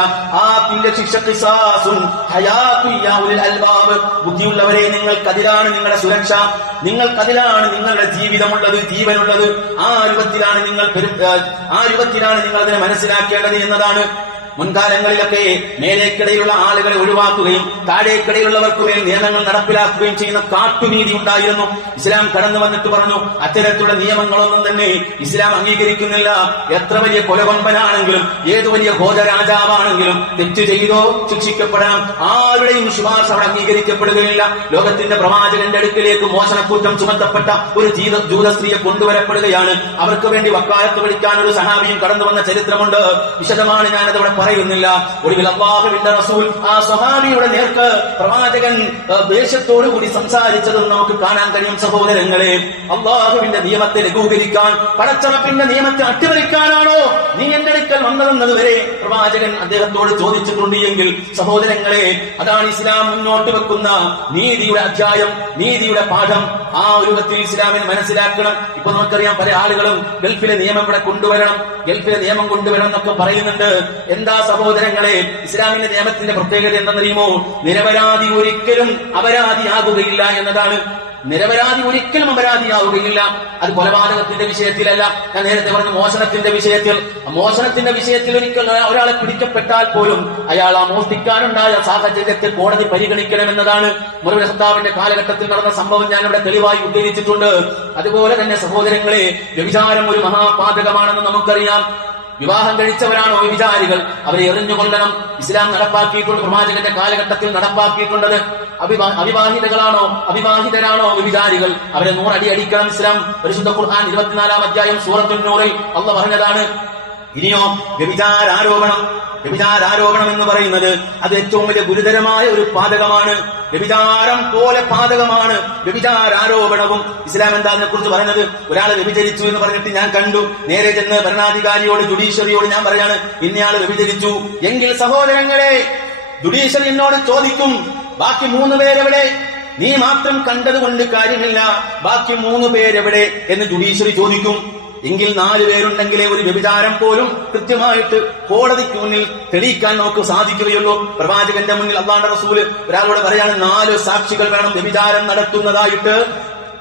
ആ തുല്യശിക്ഷ ഖിസാസുൻ ഹയാത്തുൻ യാ ഉലിൽ അൽബാബ്, ബുദ്ധിയുള്ളവരെ നിങ്ങൾക്കതിലാണ് നിങ്ങളുടെ സുരക്ഷ, നിങ്ങൾക്കതിലാണ് നിങ്ങളുടെ ജീവിതമുള്ളത്, ജീവനുള്ളത്. ആ രൂപത്തിലാണ് നിങ്ങൾ അതിനെ മനസ്സിലാക്കേണ്ടത് എന്നതാണ്. മുൻകാലങ്ങളിലൊക്കെ മേലേക്കിടയിലുള്ള ആളുകളെ ഒഴിവാക്കുകയും താഴേക്കിടയിലുള്ളവർക്ക് മേൽ നിയമങ്ങൾ നടപ്പിലാക്കുകയും ചെയ്യുന്ന കാട്ടുനീതി ഉണ്ടായിരുന്നു. ഇസ്ലാം കടന്നു വന്നിട്ട് പറഞ്ഞു, അത്തരത്തിലുള്ള നിയമങ്ങളൊന്നും തന്നെ ഇസ്ലാം അംഗീകരിക്കുന്നില്ല. എത്ര വലിയ കൊലകൊമ്പനാണെങ്കിലും, ഏത് വലിയ ഭോജരാജാവാണെങ്കിലും തെറ്റ് ചെയ്തോ ശിക്ഷിക്കപ്പെടാം. ആരുടെയും ശുപാർശ അവിടെ അംഗീകരിക്കപ്പെടുകയില്ല. ലോകത്തിന്റെ പ്രവാചകന്റെ അടുക്കിലേക്ക് മോശനക്കുറ്റം ചുമത്തപ്പെട്ട ഒരു ജൂത സ്ത്രീയെ കൊണ്ടുവരപ്പെടുകയാണ്. അവർക്ക് വേണ്ടി വക്കാലത്ത് വിളിക്കാൻ ഒരു സഹാബിയും കടന്നു വന്ന ചരിത്രമുണ്ട്. വിശദമാണ് ഞാനതവിടെ പറയുന്നത്. പറയുന്നില്ല. ഒടുവിൽ അല്ലാഹുവിന്റെ റസൂൽ ആ സ്വഹാബിയുടെ നേർക്ക് പ്രവാചകൻ ദേഷ്യത്തോടുകൂടി സംസാരിച്ചതും നമുക്ക് കാണാൻ കഴിയും. സഹോദരങ്ങളെ, അല്ലാഹുവിന്റെ നിയമത്തെ ലഘൂകരിക്കാൻ, പടച്ചറപ്പിന്റെ നിയമത്തെ അട്ടിമറിക്കാനാണോ നീ എന്റെ അടുക്കൽ വന്നതെന്നതുവരെ പ്രവാചകൻ അദ്ദേഹത്തോട് ചോദിച്ചിട്ടുണ്ട് എങ്കിൽ സഹോദരങ്ങളെ, അതാണ് ഇസ്ലാം മുന്നോട്ട് വെക്കുന്ന നീതിയുടെ അധ്യായം, നീതിയുടെ പാഠം. ആ രൂപത്തിൽ ഇസ്ലാമിന് മനസ്സിലാക്കണം. ഇപ്പൊ നമുക്കറിയാം, പല ആളുകളും ഗൾഫിലെ നിയമം ഇവിടെ കൊണ്ടുവരണം, ഗൾഫിലെ നിയമം കൊണ്ടുവരണം എന്നൊക്കെ പറയുന്നുണ്ട്. എന്താ സഹോദരങ്ങളെ, ഇസ്ലാമിന്റെ നിയമത്തിന്റെ പ്രത്യേകത എന്തെന്നറിയുമോ? നിരപരാധി ഒരിക്കലും അപരാധിയാകുകയില്ല എന്നതാണ്. നിരപരാധി ഒരിക്കലും അപരാധിയാവുകയില്ല. അത് കൊലപാതകത്തിന്റെ വിഷയത്തിലല്ല, ഞാൻ നേരത്തെ പറഞ്ഞു മോഷണത്തിന്റെ വിഷയത്തിൽ. മോഷണത്തിന്റെ വിഷയത്തിൽ ഒരിക്കൽ ഒരാളെ പിടിക്കപ്പെട്ടാൽ പോലും അയാൾ ആ മോഷ്ടിക്കാനുണ്ടായ സാഹചര്യത്തെ കോടതി പരിഗണിക്കണമെന്നതാണ്. ഉമർ ഇബ്നു ഖത്താബിന്റെ കാലഘട്ടത്തിൽ നടന്ന സംഭവം ഞാൻ ഇവിടെ തെളിവായി ഉദ്ധരിച്ചിട്ടുണ്ട്. അതുപോലെ തന്നെ സഹോദരങ്ങളെ, വ്യഭിചാരം ഒരു മഹാപാതകമാണെന്ന് നമുക്കറിയാം. വിവാഹം കഴിച്ചവരാണോ വ്യഭിചാരികൾ? അവരെ എറിഞ്ഞുകൊള്ളണം. ഇസ്ലാം നടപ്പാക്കിയിട്ടുണ്ട്, പ്രവാചകന്റെ കാലഘട്ടത്തിൽ നടപ്പാക്കിയിട്ടുള്ളത്. അവിവാഹിതരാണോ വ്യഭിചാരികൾ? അവരെ 100 അടി അടിക്കണം. ഇസ്ലാം പരിശുദ്ധ ഖുർആൻ 24-ാം അധ്യായം സൂറത്തുൻ നൂറിൽ അല്ലാഹു പറഞ്ഞതാണ്. ഇനിയോ വ്യഭിചാരാരോപണം എന്ന് പറയുന്നത് അത് ഏറ്റവും വലിയ ഗുരുതരമായ ഒരു പാതകമാണ്. വ്യഭിചാരം പോലെ പാതകമാണ് വ്യഭിചാരാരോപണവും. ഇസ്ലാം എന്താ അതിനെ കുറിച്ച് പറയുന്നത്? ഒരാളെ വ്യഭിചരിച്ചു എന്ന് പറഞ്ഞിട്ട് ഞാൻ കണ്ടു, നേരെ ചെന്ന് ഭരണാധികാരിയോട്, ജുഡീഷ്യറിയോട് ഞാൻ പറയാണ് ഇന്നയാള് വ്യഭിചരിച്ചു എങ്കിൽ സഹോദരങ്ങളെ, ജുഡീഷ്യറി എന്നോട് ചോദിക്കും, ബാക്കി 3 പേരെവിടെ? നീ മാത്രം കണ്ടതുകൊണ്ട് കാര്യമില്ല, ബാക്കി 3 പേരെവിടെ എന്ന് ജുഡീഷ്യറി ചോദിക്കും. എങ്കിൽ 4 പേരുണ്ടെങ്കിലേ ഒരു വ്യഭിചാരം പോലും കൃത്യമായിട്ട് കോടതിക്ക് മുന്നിൽ തെളിയിക്കാൻ നമുക്ക് സാധിക്കുകയുള്ളൂ. പ്രവാചകന്റെ മുന്നിൽ അല്ലാഹുവിന്റെ റസൂല് ഒരാളോട് പറയാണ്, 4 സാക്ഷികൾ വേണം വ്യഭിചാരം നടത്തുന്നതായിട്ട്.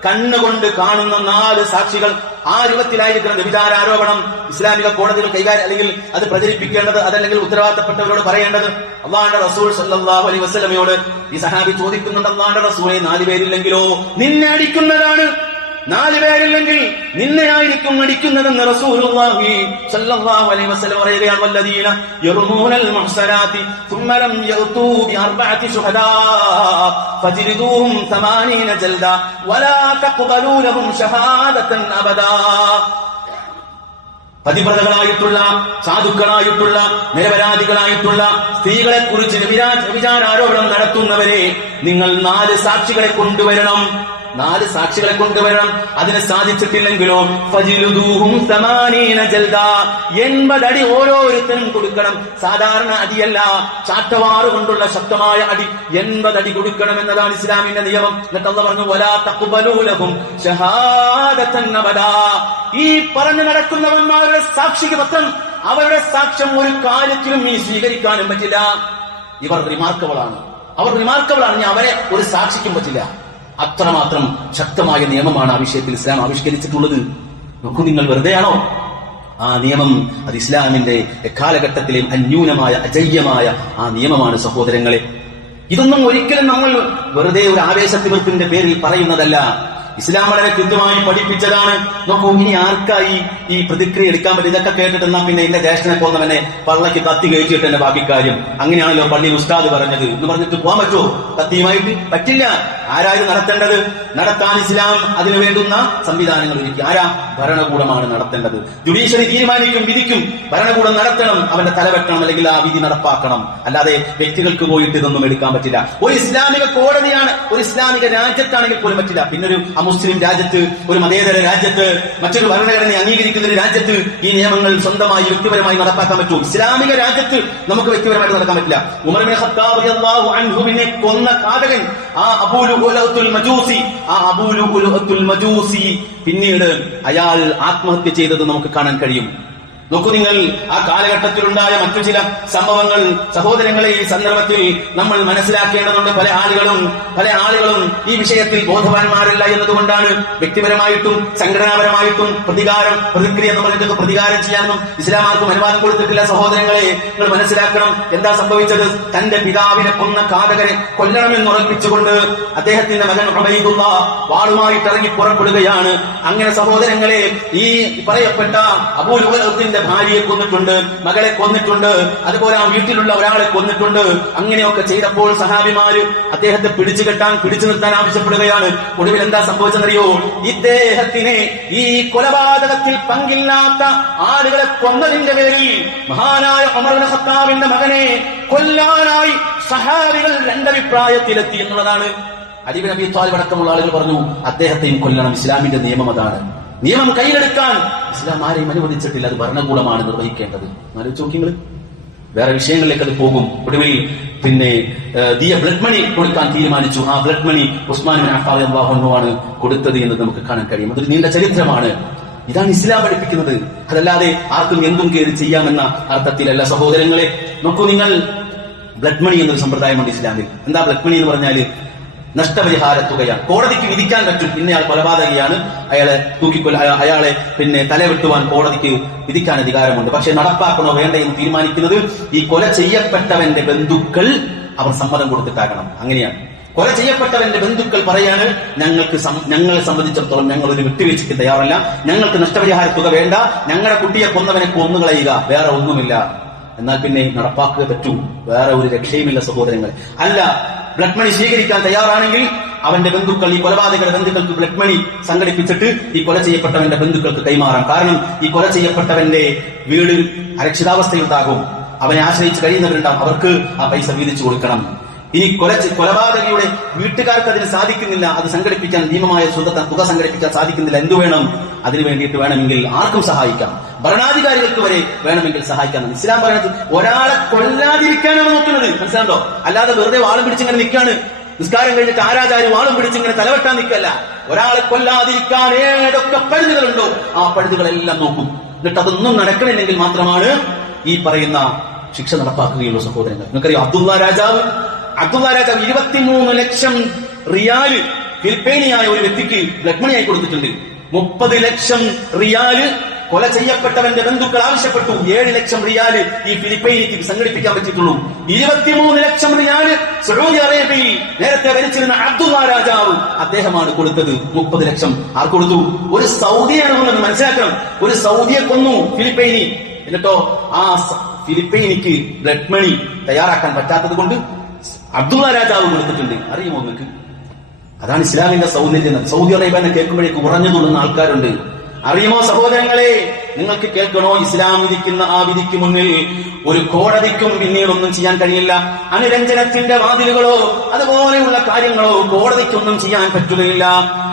കണ്ണുകൊണ്ട് കാണുന്ന 4 സാക്ഷികൾ. ആ രൂപത്തിലായിരിക്കണം വ്യഭിചാരാരോപണം ഇസ്ലാമിക കോടതികൾ കൈകാര്യം, അല്ലെങ്കിൽ അത് പ്രചരിപ്പിക്കേണ്ടത്, അതല്ലെങ്കിൽ ഉത്തരവാദിത്തപ്പെട്ടവരോട് പറയേണ്ടത്. അല്ലാഹുവിന്റെ റസൂൽ സല്ലല്ലാഹു അലൈഹി വസല്ലമയോട് ഈ സഹാബി ചോദിക്കുന്നുണ്ട്, അല്ലാഹുവിന്റെ റസൂലേ, 4 പേരില്ലെങ്കിലോ? നിന്നെ അടിക്കുന്നതാണ്. 4 പേരില്ലെങ്കിൽ നിന്നെയായിരിക്കും അടിക്കുന്നതെന്ന് റസൂലുള്ളാഹി സ്വല്ലല്ലാഹു അലൈഹി വസല്ലം പറയുകയാണ്. വല്ലദീന യർമൂനൽ മുഹ്സനാതി ثم لم يأتوا بأربعة شهداء فجلدوهم 80 جلدة ولا تقبلوا لهم شهادة أبدا. പതിവ്രതകളായിട്ടുള്ള, സാധുക്കളായിട്ടുള്ള, നിരപരാധികളായിട്ടുള്ള സ്ത്രീകളെ കുറിച്ച് വ്യഭിചാരാരോപണം നടത്തുന്നവരെ നിങ്ങൾ 4 സാക്ഷികളെ കൊണ്ടുവരണം. 4 സാക്ഷികളെ കൊണ്ടുവരണം. അതിന് സാധിച്ചിട്ടില്ലെങ്കിലോ ഫജിലുദൂഹും 80 ജൽദ, 80 അടി ഓരോരുത്തരും കൊടുക്കണം. സാധാരണ അടിയല്ല, ചാട്ടവാറ് കൊണ്ടുള്ള ശക്തമായ അടി 80 അടി കൊടുക്കണം എന്നതാണ് ഇസ്ലാമിന്റെ നിയമം. എന്നിട്ട് അല്ലാഹു പറഞ്ഞു, വലാ തഖ്ബലൂ ലഹും ഷഹാദതൻ അബദാ. ഈ പറഞ്ഞു നടക്കുന്നവന്മാരുടെ സാക്ഷിപത്രം, അവരുടെ സാക്ഷ്യം ഒരു കാര്യത്തിലും നീ സ്വീകരിക്കാനും പറ്റില്ല. ഇവർ റിമാർക്കബിളാണ്, ഇനി അവരെ ഒരു സാക്ഷിക്കും പറ്റില്ല. അത്രമാത്രം ശക്തമായ നിയമമാണ് ആ വിഷയത്തിൽ ഇസ്ലാം ആവിഷ്കരിച്ചിട്ടുള്ളത്. നോക്കൂ, നിങ്ങൾ വെറുതെയാണോ? ആ നിയമം അത് ഇസ്ലാമിന്റെ എക്കാലഘട്ടത്തിലെയും അന്യൂനമായ, അജയ്യമായ ആ നിയമമാണ് സഹോദരങ്ങളെ. ഇതൊന്നും ഒരിക്കലും നമ്മൾ വെറുതെ ഒരു ആവേശത്തിവൃത്തിന്റെ പേരിൽ പറയുന്നതല്ല. ഇസ്ലാം വളരെ കൃത്യമായി പഠിപ്പിച്ചതാണ്. നോക്കൂ, ഇനി ആർക്കായി ഈ പ്രതിക്രിയ എടുക്കാൻ പറ്റും? ഇതൊക്കെ കേട്ടിട്ടെന്നാ പിന്നെ എന്റെ ജ്യേഷ്ഠനെ പോന്നവനെ പള്ളക്ക് കത്തി കഴിച്ചിട്ട് എന്റെ ബാക്കി കാര്യം, അങ്ങനെയാണല്ലോ പള്ളിയിൽ ഉസ്താദ് പറഞ്ഞത് എന്ന് പറഞ്ഞിട്ട് പോകാൻ പറ്റുമോ? കത്തിയുമായിട്ട് പറ്റില്ല. ആരായിരുന്നു നടത്തേണ്ടത്? നടത്താൻ ഇസ്ലാം അതിനു വേണ്ടുന്ന സംവിധാനങ്ങൾ ഒരുക്കി. ആരാ? ഭരണകൂടമാണ് നടത്തേണ്ടത്. ജുഡീഷ്യറി തീരുമാനിക്കും, വിധിക്കും. ഭരണകൂടം നടത്തണം, അവന്റെ തലവെക്കണം, അല്ലെങ്കിൽ ആ വിധി നടപ്പാക്കണം. അല്ലാതെ വ്യക്തികൾക്ക് പോയിട്ട് ഇതൊന്നും എടുക്കാൻ പറ്റില്ല. ഒരു ഇസ്ലാമിക കോടതിയാണ്, ഒരു ഇസ്ലാമിക രാജ്യത്താണെങ്കിൽ പോലും പറ്റില്ല. പിന്നൊരു മുസ്ലിം രാജ്യത്ത്, ഒരു മതേതര രാജ്യത്ത്, മറ്റൊരു ഭരണഘടനയെ അംഗീകരിക്കുന്ന ഒരു രാജ്യത്ത് ഈ നിയമങ്ങൾ സ്വന്തമായി വ്യക്തിപരമായി നടപ്പാക്കാൻ പറ്റും. ഇസ്ലാമിക രാജ്യത്ത് നമുക്ക് വ്യക്തിപരമായിട്ട് നടക്കാൻ പറ്റില്ല. ഉമർ ഇബ്നു ഖത്താബ് റളിയല്ലാഹു അൻഹുവിനെ കൊന്ന ഘാതകൻ ആ അബൂ ലുഅ്ലുഅത്തുൽ മജൂസി, പിന്നീട് അയാൾ ആത്മഹത്യ ചെയ്തത് നമുക്ക് കാണാൻ കഴിയും. നോക്കൂ നിങ്ങൾ, ആ കാലഘട്ടത്തിലുണ്ടായ മറ്റു ചില സംഭവങ്ങൾ സഹോദരങ്ങളെ ഈ സന്ദർഭത്തിൽ നമ്മൾ മനസ്സിലാക്കേണ്ടതുണ്ട്. പല ആളുകളും ഈ വിഷയത്തിൽ ബോധവാന്മാരല്ല എന്നതുകൊണ്ടാണ് വ്യക്തിപരമായിട്ടും സംഘടനാപരമായിട്ടും പ്രതിക്രിയ എന്ന് പറഞ്ഞിട്ട് പ്രതികാരം ചെയ്യാനൊന്നും ഇസ്ലാമാർക്കും അനുവാദം കൊടുത്തിട്ടില്ല. സഹോദരങ്ങളെ, നിങ്ങൾ മനസ്സിലാക്കണം, എന്താ സംഭവിച്ചത്? തന്റെ പിതാവിനെ കൊന്ന ഘാതകരെ കൊല്ലണമെന്ന് ഉറപ്പിച്ചുകൊണ്ട് അദ്ദേഹത്തിന്റെ മകൻ ഉബൈദുള്ള വാളുമായിട്ട് ഇറങ്ങി പുറപ്പെടുകയാണ്. അങ്ങനെ സഹോദരങ്ങളെ, ഈ പറയപ്പെട്ട അബൂ ലുഅ്ലുഅത്തിന്റെ അദ്ദേഹത്തിന്റെ ഭാര്യയെ കൊന്നിട്ടുണ്ട്, മകളെ കൊന്നിട്ടുണ്ട്, അതുപോലെ ആ വീട്ടിലുള്ള ഒരാളെ കൊന്നിട്ടുണ്ട്. അങ്ങനെയൊക്കെ ചെയ്തപ്പോൾ സഹാബിമാര് അദ്ദേഹത്തെ പിടിച്ചു നിർത്താൻ ആവശ്യപ്പെടുകയാണ്. ഒടുവിൽ എന്താ സംഭവിച്ചെന്നറിയോ? ഇദ്ദേഹത്തിനെ ഈ കൊലപാതകത്തിൽ പങ്കില്ലാത്ത ആളുകളെ കൊന്നതിന്റെ പേരിൽ മഹാനായ ഉമർ ഇബ്നു ഖത്താബിന്റെ മകനെ കൊല്ലാനായി സഹാബികൾ രണ്ടഭിപ്രായത്തിലെത്തി എന്നുള്ളതാണ്. അലി ഇബ്നു അബീ ത്വാലിബ് അടക്കമുള്ള ആളുകൾ പറഞ്ഞു അദ്ദേഹത്തെയും കൊല്ലണം, ഇസ്ലാമിന്റെ നിയമം അതാണ്. നിയമം കയ്യിലെടുക്കാൻ ഇസ്ലാം ആരെയും അനുവദിച്ചിട്ടില്ല, അത് ഭരണകൂടമാണ് നിർവഹിക്കേണ്ടത്. ആലോചിച്ച് നോക്കിങ്ങൾ, വേറെ വിഷയങ്ങളിലേക്ക് അത് പോകും. ഒടുവിൽ പിന്നെ ബ്ലഡ് മണി കൊടുക്കാൻ തീരുമാനിച്ചു. ആ ബ്ലഡ് മണി ഉസ്മാൻ ഇബ്നു അഫ്ഫാൻ റളിയല്ലാഹു അൻഹു ആണ് കൊടുത്തത് എന്ന് നമുക്ക് കാണാൻ കഴിയും. അതൊരു നീണ്ട ചരിത്രമാണ്. ഇതാണ് ഇസ്ലാം പഠിപ്പിക്കുന്നത്. അതല്ലാതെ ആർക്കും എന്തും കയറി ചെയ്യാമെന്ന അർത്ഥത്തിലല്ല സഹോദരങ്ങളെ. നോക്കൂ നിങ്ങൾ, ബ്ലഡ് മണി എന്നൊരു സമ്പ്രദായമുണ്ട് ഇസ്ലാമിൽ. എന്താ ബ്ലഡ് മണി എന്ന് പറഞ്ഞാൽ? നഷ്ടപരിഹാര തുകയാണ്. കോടതിക്ക് വിധിക്കാൻ പറ്റും, ഇന്നയാൾ കൊലപാതകയാണ്, അയാളെ പിന്നെ തലവെട്ടുവാൻ കോടതിക്ക് വിധിക്കാൻ അധികാരമുണ്ട്. പക്ഷെ നടപ്പാക്കണോ വേണ്ട എന്ന് തീരുമാനിക്കുന്നത് ഈ കൊല ചെയ്യപ്പെട്ടവന്റെ ബന്ധുക്കൾ അവർ സമ്മതം കൊടുത്തിട്ടാകണം. അങ്ങനെയാണ്. കൊല ചെയ്യപ്പെട്ടവന്റെ ബന്ധുക്കൾ പറയാണ്, ഞങ്ങളെ സംബന്ധിച്ചിടത്തോളം ഞങ്ങൾ ഒരു വിട്ടുവീഴ്ചയ്ക്ക് തയ്യാറല്ല, ഞങ്ങൾക്ക് നഷ്ടപരിഹാര തുക വേണ്ട, ഞങ്ങളുടെ കുട്ടിയെ കൊന്നവനെ കൊന്നുകളയുക, വേറെ ഒന്നുമില്ല. എന്നാൽ പിന്നെ നടപ്പാക്കുക പറ്റൂ, വേറെ ഒരു രക്ഷയുമില്ല സഹോദരങ്ങൾ. അല്ല, ബ്ലഡ് മണി സ്വീകരിക്കാൻ തയ്യാറാണെങ്കിൽ അവന്റെ ബന്ധുക്കൾ, ഈ കൊലപാതകരുടെ ബന്ധുക്കൾക്ക് ബ്ലഡ് മണി സംഘടിപ്പിച്ചിട്ട് ഈ കൊല ചെയ്യപ്പെട്ടവന്റെ ബന്ധുക്കൾക്ക് കൈമാറാം. കാരണം ഈ കൊല ചെയ്യപ്പെട്ടവന്റെ വീട് അരക്ഷിതാവസ്ഥയുണ്ടാകും, അവനെ ആശ്രയിച്ച് കഴിയുന്നവരുണ്ടാവും, അവർക്ക് ആ പൈസ വീതിച്ചു കൊടുക്കണം. ഇനി കൊലപാതകയുടെ വീട്ടുകാർക്ക് അതിന് സാധിക്കുന്നില്ല, അത് സംഘടിപ്പിക്കാൻ ഭീമമായ തുക സംഘടിപ്പിക്കാൻ സാധിക്കുന്നില്ല. എന്തു വേണം? അതിനു വേണ്ടിയിട്ട് വേണമെങ്കിൽ ആർക്കും സഹായിക്കാം, ഭരണാധികാരികൾക്ക് വരെ വേണമെങ്കിൽ സഹായിക്കാം. ഇസ്ലാം പറയുന്നത് ഒരാളെ കൊല്ലാതിരിക്കാനാണ് നോക്കുന്നത്, മനസ്സിലാണ്ടോ? അല്ലാതെ വെറുതെ വാളും പിടിച്ചിങ്ങനെ നിൽക്കാണ്, നിസ്കാരം കഴിഞ്ഞിട്ട് ആരാചാര്യ വാളും പിടിച്ചിങ്ങനെ തലവെട്ടാൻ നിൽക്കല്ല. ഒരാളെ കൊല്ലാതിരിക്കാൻ ഏതൊക്കെ പഴുതുകളുണ്ടോ ആ പഴുതുകളെല്ലാം നോക്കും. എന്നിട്ട് അതൊന്നും നടക്കണില്ലെങ്കിൽ മാത്രമാണ് ഈ പറയുന്ന ശിക്ഷ നടപ്പാക്കുകയുള്ളൂ സഹോദരങ്ങൾ. നിങ്ങൾക്കറിയാം, അബ്ദുള്ള രാജാവ് 23 ലക്ഷം റിയാല് ഫിലിപ്പൈനിയായ ഒരു വ്യക്തിക്ക് ബ്ലഡ് മണിയായി കൊടുത്തിട്ടുണ്ട്. 30 ലക്ഷം റിയാല് കൊല ചെയ്യപ്പെട്ടവന്റെ ബന്ധുക്കൾ ആവശ്യപ്പെട്ടു. 7 ലക്ഷം റിയാല് ഈ ഫിലിപ്പൈനിക്ക് സംഘടിപ്പിക്കാൻ പറ്റിയിട്ടുള്ളൂ. 23 ലക്ഷം റിയാല് സൗദി അറേബ്യയിൽ നേരത്തെ ഭരിച്ചിരുന്ന അബ്ദുള്ള രാജാവ് അദ്ദേഹമാണ് കൊടുത്തത്. 30 ലക്ഷം ആർ കൊടുത്തു? ഒരു സൗദിയാണ് കൊന്നത്, മനസ്സിലാക്കണം. ഒരു സൗദിയെ കൊന്നു ഫിലിപ്പൈനി. എന്നിട്ടോ ആ ഫിലിപ്പൈനിക്ക് ബ്ലഡ് മണി തയ്യാറാക്കാൻ പറ്റാത്തത് കൊണ്ട് അബ്ദുള്ള രാജാവ് കൊടുത്തിട്ടുണ്ട്. അറിയുമോ നിങ്ങൾക്ക്? അതാണ് ഇസ്ലാമിന്റെ സൗന്ദര്യം. സൗദി അറേബ്യ കേൾക്കുമ്പോഴേക്ക് ഉറഞ്ഞു തുള്ളുന്ന ആൾക്കാരുണ്ട്. അറിയുമോ സഹോദരങ്ങളെ? നിങ്ങൾക്ക് കേൾക്കണോ? ഇസ്ലാം വിധിക്കുന്ന ആ വിധിക്ക് മുന്നിൽ ഒരു കോടതിക്കും പിന്നീടൊന്നും ചെയ്യാൻ കഴിയില്ല. അനുരഞ്ജനത്തിന്റെ വാതിലുകളോ അതുപോലെയുള്ള കാര്യങ്ങളോ കോടതിക്കൊന്നും ചെയ്യാൻ പറ്റുകയില്ല.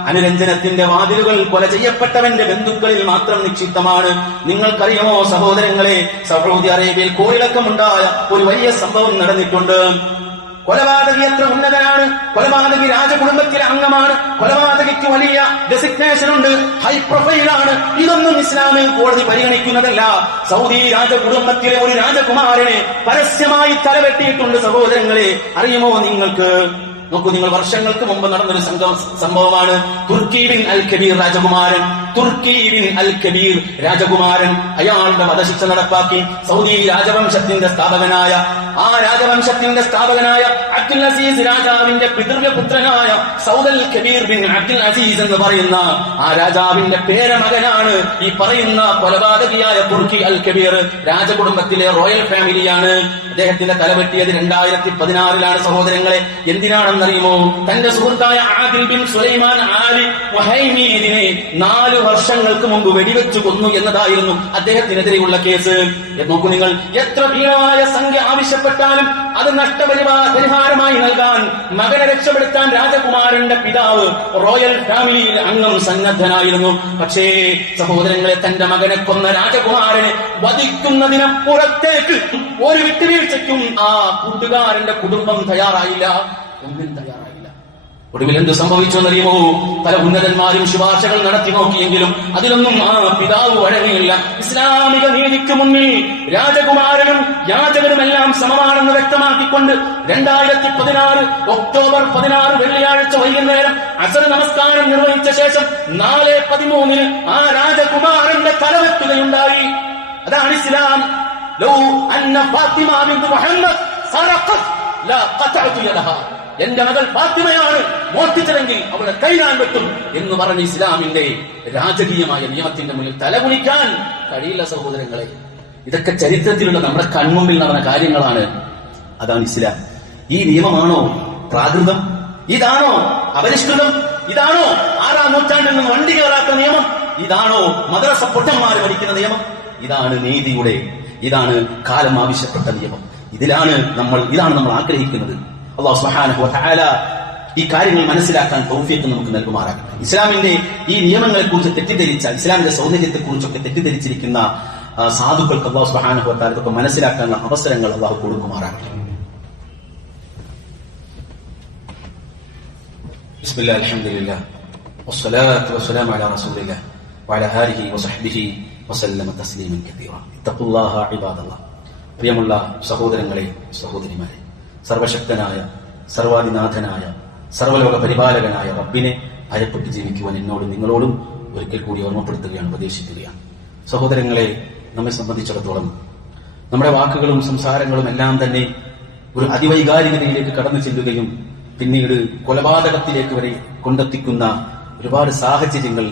അനുരഞ്ജനത്തിന്റെ വാതിലുകൾ കൊല ചെയ്യപ്പെട്ടവന്റെ ബന്ധുക്കളിൽ മാത്രം നിക്ഷിപ്തമാണ്. നിങ്ങൾക്കറിയുമോ സഹോദരങ്ങളെ, സൗദി അറേബ്യയിൽ കോളിളക്കമുണ്ടായ ഒരു വലിയ സംഭവം നടന്നിട്ടുണ്ട്. കൊലപാതകി എത്ര ഉന്നതനാണ്, കൊലപാതകി രാജകുടുംബത്തിലെ അംഗമാണ്, കൊലപാതകിക്ക് വലിയ ഡെസിഗ്നേഷൻ ഉണ്ട്, ഹൈ പ്രൊഫൈലാണ്. ഇതൊന്നും ഇസ്ലാമിൽ കോടതി പരിഗണിക്കുന്നതല്ല. സൗദി രാജകുടുംബത്തിലെ ഒരു രാജകുമാരനെ പരസ്യമായി തലവെട്ടിയിട്ടുണ്ട് സഹോദരങ്ങളെ. അറിയുമോ നിങ്ങൾക്ക്? നോക്കൂ, നിങ്ങൾ വർഷങ്ങൾക്ക് മുമ്പ് നടന്നൊരു സംഭവമാണ്. തുർക്കി ബിൻ അൽ കബീർ രാജകുമാരൻ അയാളുടെ വധശിക്ഷ നടപ്പാക്കി. സൗദി രാജവംശത്തിന്റെ സ്ഥാപകനായ അബ്ദുൽ അസീസ് രാജാവിന്റെ പിതൃവ്യപുത്രനായ സൗദൽ കബീർ ബിൻ അബ്ദുൽ അസീസ് എന്ന് പറയുന്ന ആ രാജാവിന്റെ പേരമകനാണ് ഈ പറയുന്ന കൊലപാതകിയായ തുർക്കി അൽ കബീർ. രാജകുടുംബത്തിലെ റോയൽ ഫാമിലിയാണ്. അദ്ദേഹത്തിന്റെ തലവെട്ടിയത് 2016 സഹോദരങ്ങളെ. എന്തിനാണെന്നറിയുമോ? തന്റെ സുഹൃത്തായ ആദിൽ ബിൻ സുലൈമാൻ ആലി വഹൈമീദിനെ 4 വർഷങ്ങൾക്ക് മുമ്പ് വെടിവെച്ചു കൊന്നു എന്നതായിരുന്നു അദ്ദേഹത്തിനെതിരെയുള്ള കേസ്. നോക്കൂ നിങ്ങൾ, എത്ര ഭീമമായ സംഖ്യ ആവശ്യപ്പെട്ടാലും അത് നഷ്ടപരിഹാരമായി നൽകാൻ, മകനെ രക്ഷപ്പെടുത്താൻ രാജകുമാരന്റെ പിതാവ് റോയൽ ഫാമിലിയിലെ അംഗം സന്നദ്ധനായിരുന്നു. പക്ഷേ സഹോദരങ്ങളെ, തന്റെ മകനെ കൊന്ന രാജകുമാരനെ വധിക്കുന്നതിനപ്പുറത്തേക്ക് ഒരു വിട്ടുവീഴ്ചയ്ക്കും ആ കൂട്ടുകാരന്റെ കുടുംബം തയ്യാറായില്ല, ഒന്നും തയ്യാറായില്ല. ഒടുവിൽ എന്ത് സംഭവിച്ചു എന്നറിയുമോ? പല ഉന്നതന്മാരും ശുപാർശകൾ നടത്തി നോക്കിയെങ്കിലും അതിലൊന്നും ആ പിതാവ് വഴങ്ങിയില്ല. ഇസ്ലാമിക നീതിക്ക് മുന്നിൽ രാജകുമാരനും യാചകനുമെല്ലാം സമമാണെന്ന് വ്യക്തമാക്കിക്കൊണ്ട് 2016 ഒക്ടോബർ 16 വെള്ളിയാഴ്ച വൈകുന്നേരം അസർ നമസ്കാരം നിർവഹിച്ച ശേഷം 4:13 ആ രാജകുമാരന്റെ തലവെട്ടുകയുണ്ടായി. അതാണ് ഇസ്ലാം. ലൗ അന്ന ഫാത്തിമ ബിൻത് മുഹമ്മദ് സറഖത് ലാ ഖതഅതു യദഹാ. എന്റെ മകൾ ഫാത്തിമയാണ് മോഷ്ടിച്ചതെങ്കിൽ അവളെ കൈകാൻ പറ്റും എന്ന് പറഞ്ഞ് ഇസ്ലാമിന്റെ രാജകീയമായ നിയമത്തിന്റെ മുന്നിൽ തലകുനിക്കാൻ കഴിയില്ല സഹോദരങ്ങളെ. ഇതൊക്കെ ചരിത്രത്തിലുള്ള നമ്മുടെ കൺമുമ്പിൽ നടന്ന കാര്യങ്ങളാണ്. അതാണ് ഇസ്ലാം. ഈ നിയമമാണോ പ്രാകൃതം? ഇതാണോ അപരിഷ്കൃതം? ഇതാണോ 6-ാം നൂറ്റാണ്ടിൽ നിന്ന് വണ്ടി കയറാത്ത നിയമം? ഇതാണോ മദ്രസ പൊട്ടന്മാർ പഠിക്കുന്ന നിയമം? ഇതാണ് നീതിയുടെ, ഇതാണ് കാലം ആവശ്യപ്പെട്ട നിയമം. ഇതാണ് നമ്മൾ ആഗ്രഹിക്കുന്നത്. അല്ലാഹു സുബ്ഹാനഹു വ തആല ഈ കാര്യങ്ങൾ മനസ്സിലാക്കാൻ തൗഫീഖ് നമുക്ക് നൽകുമാറാകട്ടെ. ഇസ്ലാമിന്റെ ഈ നിയമങ്ങളെ കുറിച്ച് തെറ്റിദ്ധരിച്ച, ഇസ്ലാമിന്റെ സൗന്ദര്യത്തെ കുറിച്ചൊക്കെ തെറ്റിദ്ധരിച്ചിരിക്കുന്ന സാധുക്കൾക്ക് അല്ലാഹു സുബ്ഹാനഹു വ തആല ഇതൊക്കെ മനസ്സിലാക്കാനുള്ള അവസരങ്ങൾ അല്ലാഹു കൊടുക്കുമാറാകട്ടെ. ബിസ്മില്ലാഹിർ റഹ്മാനിർ വസ്സലാത്തു വസ്സലാമു അലാ റസൂലില്ലാഹ് വഅലാ ആലിഹി വസഹ്ബിഹി വസല്ലമ തസ്ലീമൻ കതീറ. ഇത്തഖുല്ലാഹ ഇബാദല്ലാഹ്. പ്രിയമുള്ള സഹോദരങ്ങളെ, സഹോദരിമാരെ, സർവശക്തനായ, സർവാധിനാഥനായ, സർവലോക പരിപാലകനായ റബ്ബിനെ ഭയപ്പെട്ട് ജീവിക്കുവാൻ എന്നോടും നിങ്ങളോടും ഒരിക്കൽ കൂടി ഓർമ്മപ്പെടുത്തുകയാണ്, ഉപദേശിക്കുകയാണ്. സഹോദരങ്ങളെ, നമ്മെ സംബന്ധിച്ചിടത്തോളം നമ്മുടെ വാക്കുകളും സംസാരങ്ങളും എല്ലാം തന്നെ ഒരു അതിവൈകാരികതയിലേക്ക് കടന്നു ചെല്ലുകയും പിന്നീട് കൊലപാതകത്തിലേക്ക് വരെ കൊണ്ടെത്തിക്കുന്ന ഒരുപാട് സാഹചര്യങ്ങൾ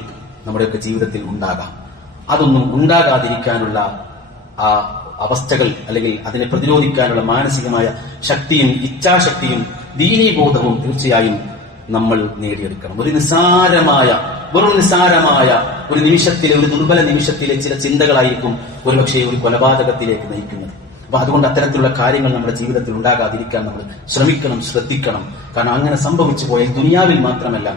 നമ്മുടെയൊക്കെ ജീവിതത്തിൽ ഉണ്ടാകാം. അതൊന്നും ഉണ്ടാകാതിരിക്കാനുള്ള ആ അവസ്ഥകൾ, അല്ലെങ്കിൽ അതിനെ പ്രതിരോധിക്കാനുള്ള മാനസികമായ ശക്തിയും ഇച്ഛാശക്തിയും ദീനീബോധവും തീർച്ചയായും നമ്മൾ നേടിയെടുക്കണം. വെറും നിസ്സാരമായ ഒരു നിമിഷത്തിലെ, ഒരു ദുർബല നിമിഷത്തിലെ ചില ചിന്തകളായിരിക്കും ഒരുപക്ഷെ ഒരു കൊലപാതകത്തിലേക്ക് നയിക്കുന്നത്. അപ്പൊ അതുകൊണ്ട് അത്തരത്തിലുള്ള കാര്യങ്ങൾ നമ്മുടെ ജീവിതത്തിൽ ഉണ്ടാകാതിരിക്കാൻ നമ്മൾ ശ്രമിക്കണം, ശ്രദ്ധിക്കണം. കാരണം അങ്ങനെ സംഭവിച്ചു പോയാൽ ദുനിയാവിൽ മാത്രമല്ല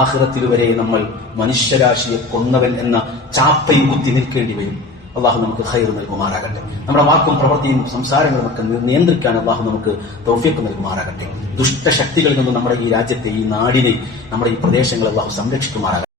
ആഖിറത്തിൽ വരെ നമ്മൾ മനുഷ്യരാശിയെ കൊന്നവൻ എന്ന ചാപ്പയും കുത്തി നിൽക്കേണ്ടി വരും. അള്ളാഹു നമുക്ക് ഖൈർ നൽകുമാറാകട്ടെ. നമ്മുടെ വാക്കും പ്രവൃത്തിയും സംസാരങ്ങളും ഒക്കെ നിയന്ത്രിക്കാൻ അള്ളാഹു നമുക്ക് തൗഫീഖ് നൽകുമാറാകട്ടെ. ദുഷ്ടശക്തികളിൽ നിന്ന് നമ്മുടെ ഈ രാജ്യത്തെ, ഈ നാടിനെ, നമ്മുടെ ഈ പ്രദേശങ്ങളെ അള്ളാഹു സംരക്ഷിക്കുമാറാകട്ടെ.